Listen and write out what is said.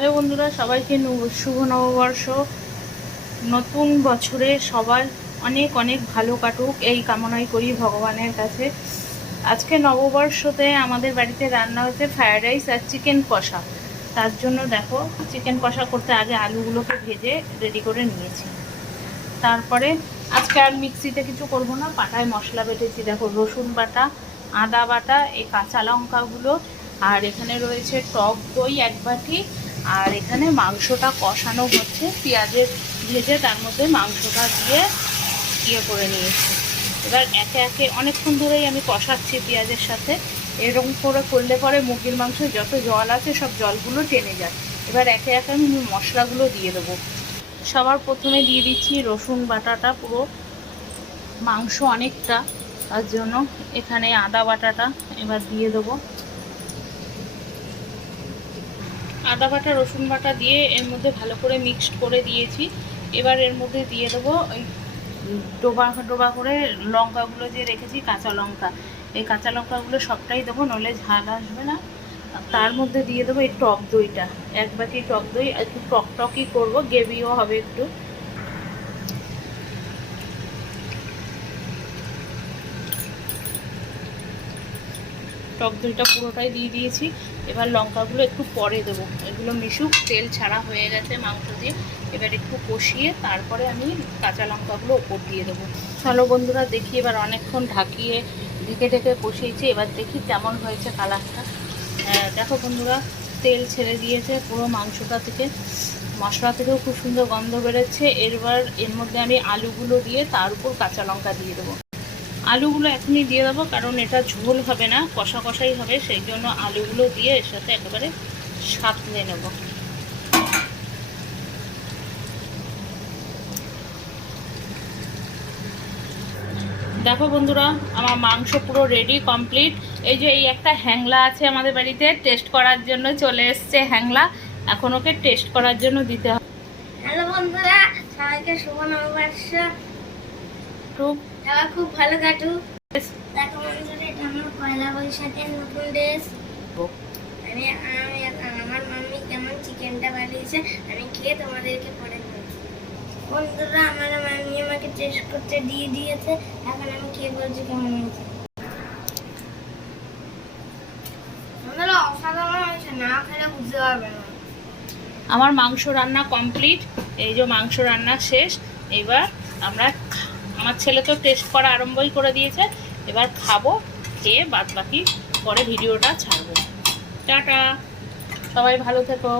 Hello বন্ধুরা, সবাইকে শুভ নববর্ষ। নতুন বছরে সবার অনেক অনেক ভালো কাটুক এই কামনাই করি ভগবানের কাছে। আজকে নববর্ষতে আমাদের বাড়িতে রান্না হয়েছে ফ্রায়েড রাইস আর চিকেন কষা। তার জন্য দেখো, চিকেন কষা করতে আগে আলুগুলোকে ভেজে রেডি করে নিয়েছি। তারপরে আজকে আর মিক্সিতে কিছু করব না, পাটায় মশলা বেটেছি। দেখো, রসুন বাটা, আদা বাটা, এই কাঁচা লঙ্কাগুলো, আর এখানে রয়েছে টক দই 1 বাটি, আর এখানে মাংসটা কষানো হচ্ছে। পেঁয়াজের ভেজে তার মধ্যে মাংসটা দিয়ে করে নিয়েছি। এবার একে একে অনেকক্ষণ ধরেই আমি কষাচ্ছি পেঁয়াজের সাথে। এরকম করে করলে পরে মুরগির মাংসে যত জল আছে সব জলগুলো টেনে যায়। এবার একে একে আমি মশলাগুলো দিয়ে দেবো। সবার প্রথমে দিয়ে দিচ্ছি রসুন বাটাটা, পুরো মাংস অনেকটা, তার জন্য এখানে আদা বাটাটা এবার দিয়ে দেবো। আদা বাটা রসুন বাটা দিয়ে এর মধ্যে ভালো করে মিক্সড করে দিয়েছি। এবার এর মধ্যে দিয়ে দেবো ওই ডোবা ডোবা করে লঙ্কাগুলো যে রেখেছি, কাঁচা লঙ্কা। এই কাঁচা লঙ্কাগুলো সবটাই দেবো, নইলে ঝাল আসবে না। তার মধ্যে দিয়ে দেবো এই টক দইটা, 1 বাটি টক দই। একটু টকটকই করবো, গ্রেভিও হবে একটু। টক দইটা পুরোটাই দিয়ে দিয়েছি। এবার লঙ্কাগুলো একটু পরে দেবো, এগুলো মিশুক, তেল ছাড়া হয়ে গেছে মাংস দিয়ে। এবার একটু কষিয়ে তারপরে আমি কাঁচা লঙ্কাগুলো ওপর দিয়ে দেবো। চলো বন্ধুরা দেখি, এবার অনেকক্ষণ ঢেকে ঢেকে কষিয়েছি। এবার দেখি কেমন হয়েছে কালারটা। দেখো বন্ধুরা, তেল ছেড়ে দিয়েছে পুরো মাংসটা থেকে, মশলা থেকেও খুব সুন্দর গন্ধ বেরোচ্ছে। এবার এর মধ্যে আমি আলুগুলো দিয়ে তার উপর কাঁচা লঙ্কা দিয়ে দেবো। আলুগুলো এখনই দিয়ে দেবো, কারণ এটা ঝোল হবে না, কষা কষাই হবে, সেই জন্য আলুগুলো দিয়ে এর সাথে একেবারে সাঁতলে নেব। দেখো বন্ধুরা, আমার মাংস পুরো রেডি, কমপ্লিট। এই যে এই একটা হ্যাংলা আছে আমাদের বাড়িতে, টেস্ট করার জন্য চলে এসছে হ্যাংলা। এখন ওকে টেস্ট করার জন্য দিতে হবে। হ্যালো বন্ধুরা, সবাইকে শুভ নববর্ষ। খুব ভালো কাটুক। দেখো বন্ধুরা, এটা আমার পয়লা বৈশাখের নতুন ড্রেস। আমার মাম্মি কেমন চিকেনটা বানিয়েছে আমি খেয়ে তোমাদেরকে পরে বলছি। বন্ধুরা, আমার মাম্মি আমাকে টেস্ট করতে দিয়ে দিয়েছে, এখন আমি খেয়ে বলছি কেমন হয়েছে। বন্ধুরা, অসাধারণ হয়েছে, না খেলে বুঝতে পারবে না। আমার মাংস রান্না কমপ্লিট। এই যে মাংস রান্না শেষ। এবার আমার ছেলে তো টেস্ট করা আরম্ভই করে দিয়েছে। এবার খাবো, খেয়ে বাদ বাকি পরে ভিডিওটা ছাড়বো। টাটা, সবাই ভালো থেকো।